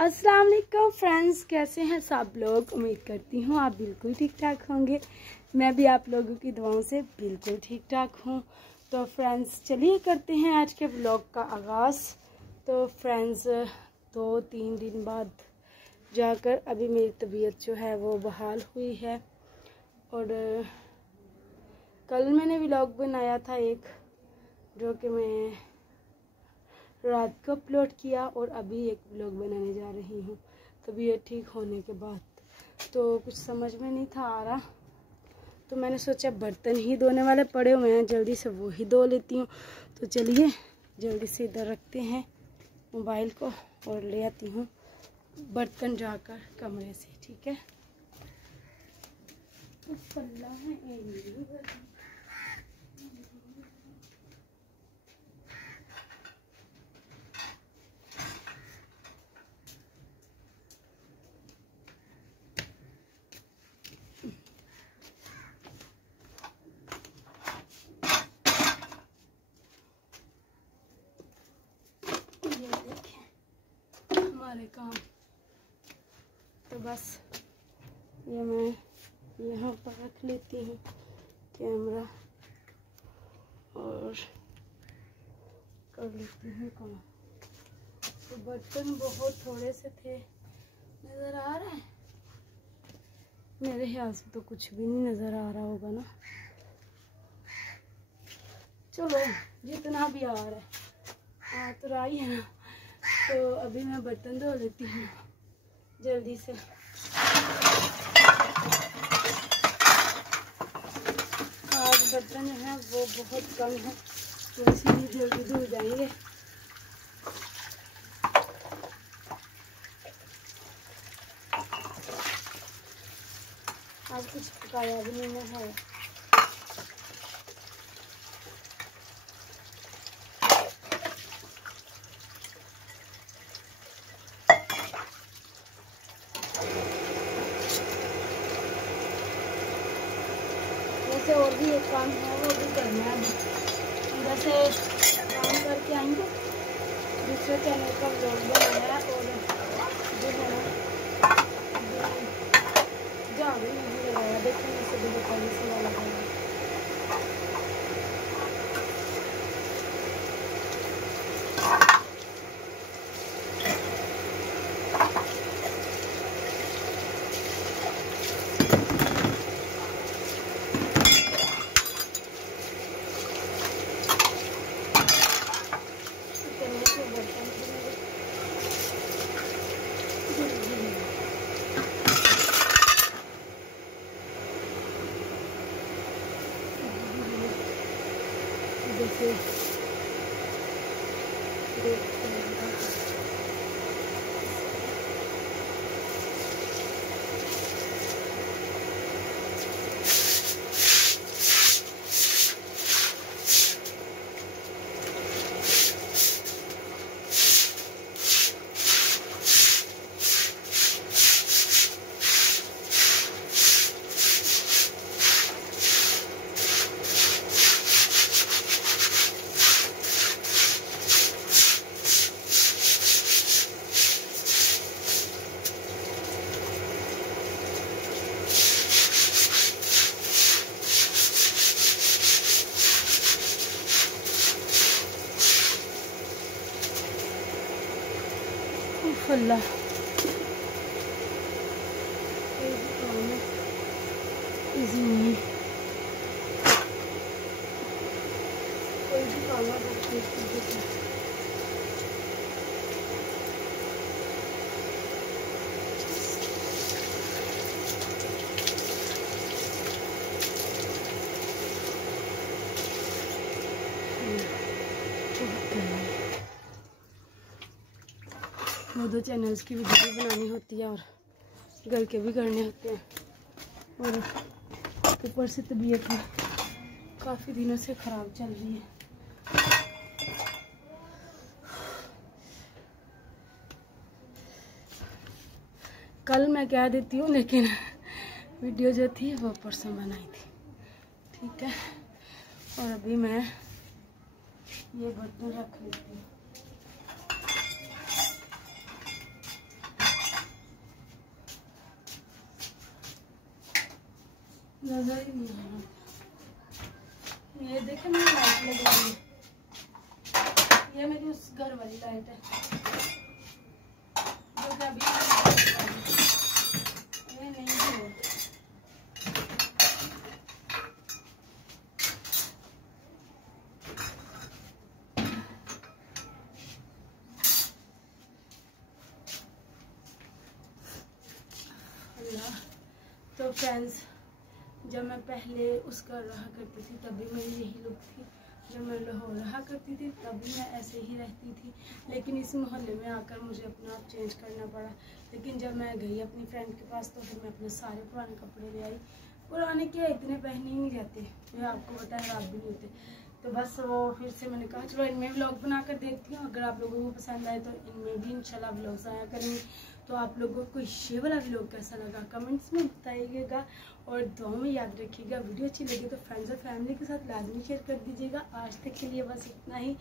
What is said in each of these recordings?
अस्सलाम वालेकुम फ्रेंड्स, कैसे हैं सब लोग। उम्मीद करती हूँ आप बिल्कुल ठीक ठाक होंगे। मैं भी आप लोगों की दुआओं से बिल्कुल ठीक ठाक हूँ। तो फ्रेंड्स चलिए करते हैं आज के ब्लॉग का आगाज़। तो फ्रेंड्स 2-3 दिन बाद जाकर अभी मेरी तबीयत जो है वो बहाल हुई है। और कल मैंने व्लॉग बनाया था एक, जो कि मैं रात को अपलोड किया, और अभी एक व्लॉग बनाने जा रही हूँ तबीयत ठीक होने के बाद। तो कुछ समझ में नहीं था आ रहा, तो मैंने सोचा बर्तन ही धोने वाले पड़े हुए हैं, जल्दी से वो ही धो लेती हूँ। तो चलिए जल्दी से इधर रखते हैं मोबाइल को और ले आती हूँ बर्तन जाकर कमरे से, ठीक है। हमारे काम तो बस ये मैं यहाँ पर रख लेती हूँ कैमरा और कर लेती हूँ काम। तो बर्तन बहुत थोड़े से थे, नज़र आ रहा है मेरे ख्याल से तो कुछ भी नहीं नज़र आ रहा होगा ना। चलो जितना भी आ रहा है आ तो रहा ही है ना। तो अभी मैं बर्तन धो लेती हूँ जल्दी से। आज बर्तन जो है वो बहुत कम है, तो इसलिए जल्दी धुल जाएंगे। आज कुछ पकाया भी नहीं है। वैसे और भी एक काम है वो भी करना है। वैसे काम करके आएंगे, दूसरे चैनल का व्लॉग बनाया है, और जो है ना झाड़ू नहीं लगाया, देखो मैं सभी बताइए से लगाया। अल्लाह इजी नहीं, कोई भी काम दो चैनल्स की वीडियो भी बनानी होती है और घर के भी करने होते हैं, और ऊपर से तबीयत भी काफ़ी दिनों से ख़राब चल रही है। कल मैं कह देती हूँ, लेकिन वीडियो जो थी वो परसों बनाई थी, ठीक है। और अभी मैं ये बर्तन रख लेती हूँ। नजर ही नहीं आ रहा। ये देखे मैंने लाइट लगाई है, ये मेरी उस घर वाली लाइट है जो कि अभी ये नहीं है। तो फ्रेंड्स, जब मैं पहले उसका रहा करती थी तब भी मेरी यही लुक थी। जब मैं लाहौर रहा करती थी तब भी मैं ऐसे ही रहती थी, लेकिन इस मोहल्ले में आकर मुझे अपना आप चेंज करना पड़ा। लेकिन जब मैं गई अपनी फ्रेंड के पास तो फिर मैं अपने सारे पुराने कपड़े ले आई। पुराने क्या, इतने पहने ही नहीं जाते, मैं आपको बताया खराब भी नहीं होते। तो बस वो फिर से मैंने कहा चलो इनमें व्लॉग बनाकर देखती हूँ, अगर आप लोगों को पसंद आए तो इनमें भी इंशाल्लाह व्लॉग्स आया करेंगे। तो आप लोगों को ये वाला व्लॉग कैसा लगा कमेंट्स में बताइएगा, और दुआओं में याद रखिएगा। वीडियो अच्छी लगी तो फ्रेंड्स और फैमिली के साथ लाजमी शेयर कर दीजिएगा। आज तक के लिए बस इतना ही,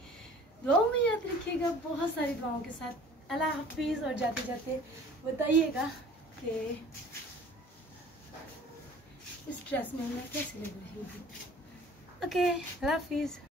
दुआओं में याद रखिएगा, बहुत सारी दुआओं के साथ। अल्लाह हाफिज़। और जाते जाते बताइएगा कि इस ड्रेस में मैं कैसी लग रही हूँ। ओके, अल्लाह हाफिज़।